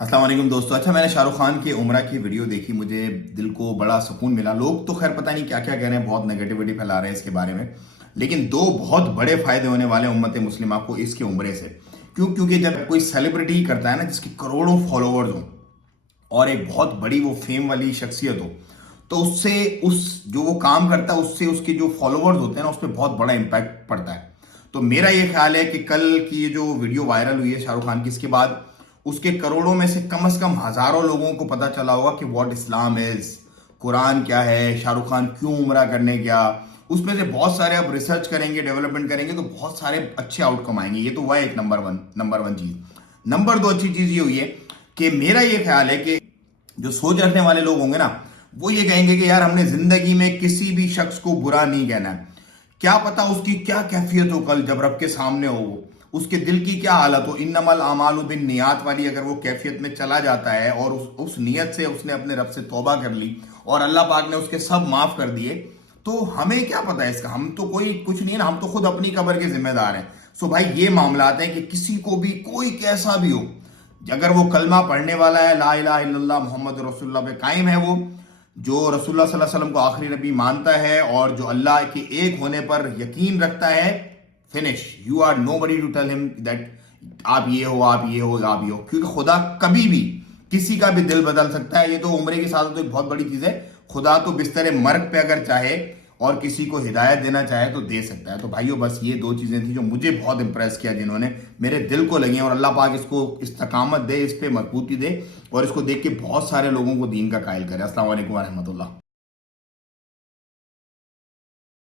अस्सलाम वालेकुम दोस्तों। अच्छा, मैंने शाहरुख खान की उम्रा की वीडियो देखी, मुझे दिल को बड़ा सुकून मिला। लोग तो खैर पता नहीं क्या क्या कह रहे हैं, बहुत नेगेटिविटी फैला रहे हैं इसके बारे में, लेकिन दो बहुत बड़े फायदे होने वाले हैं उम्मत मुस्लिमा को इसके उम्रे से। क्योंकि जब कोई सेलिब्रिटी करता है ना, जिसकी करोड़ों फॉलोअर्स हों और एक बहुत बड़ी वो फेम वाली शख्सियत हो, तो उससे उस जो वो काम करता है उससे उसके जो फॉलोअर्स होते हैं ना, उस पर बहुत बड़ा इम्पैक्ट पड़ता है। तो मेरा ये ख्याल है कि कल की ये जो वीडियो वायरल हुई है शाहरुख खान की, इसके बाद उसके करोड़ों में से कम हजारों लोगों को पता चला होगा कि व्हाट इस्लाम इज, कुरान क्या है, शाहरुख खान क्यों उम्रा करने गया। उसमें से बहुत सारे अब रिसर्च करेंगे, डेवलपमेंट करेंगे, तो बहुत सारे अच्छे आउटकम आएंगे। ये तो वह एक नंबर वन चीज। नंबर दो अच्छी चीज ये हुई है कि मेरा ये ख्याल है कि जो सोच रखने वाले लोग होंगे ना, वो ये कहेंगे कि यार हमने जिंदगी में किसी भी शख्स को बुरा नहीं कहना है। क्या पता उसकी क्या कैफियत हो कल जब रब के सामने हो, वो उसके दिल की क्या हालत हो। इन्नमल आमालु बिन नियात वाली अगर वो कैफियत में चला जाता है और उस नियत से उसने अपने रब से तौबा कर ली और अल्लाह पाक ने उसके सब माफ कर दिए, तो हमें क्या पता है इसका। हम तो कोई कुछ नहीं है ना, हम तो खुद अपनी कब्र के जिम्मेदार हैं। सो भाई ये मामलात हैं कि किसी को भी कोई कैसा भी हो, अगर वो कलमा पढ़ने वाला है, ला इलाहा इल्लल्लाह मुहम्मद रसूलुल्लाह पे कायम है, वो जो रसूलुल्लाह सल्लल्लाहु अलैहि वसल्लम को आखिरी नबी मानता है और जो अल्लाह के एक होने पर यकीन रखता है, finish. You are nobody to tell him that आप ये हो, आप ये हो, आप ये हो, क्योंकि खुदा कभी भी किसी का भी दिल बदल सकता है। ये तो उम्र की साथ तो एक बहुत बड़ी चीज है। खुदा तो बिस्तर मर्ग पे अगर चाहे और किसी को हिदायत देना चाहे तो दे सकता है। तो भाइयों, बस ये दो चीजें थी जो मुझे बहुत इंप्रेस किया, जिन्होंने मेरे दिल को लगी, और अल्लाह पाक इसको इस्तकामत दे, इस पे मजबूती दे और इसको देख के बहुत सारे लोगों को दीन का कायल करे। अस्सलाम वालेकुम व रहमतुल्लाह।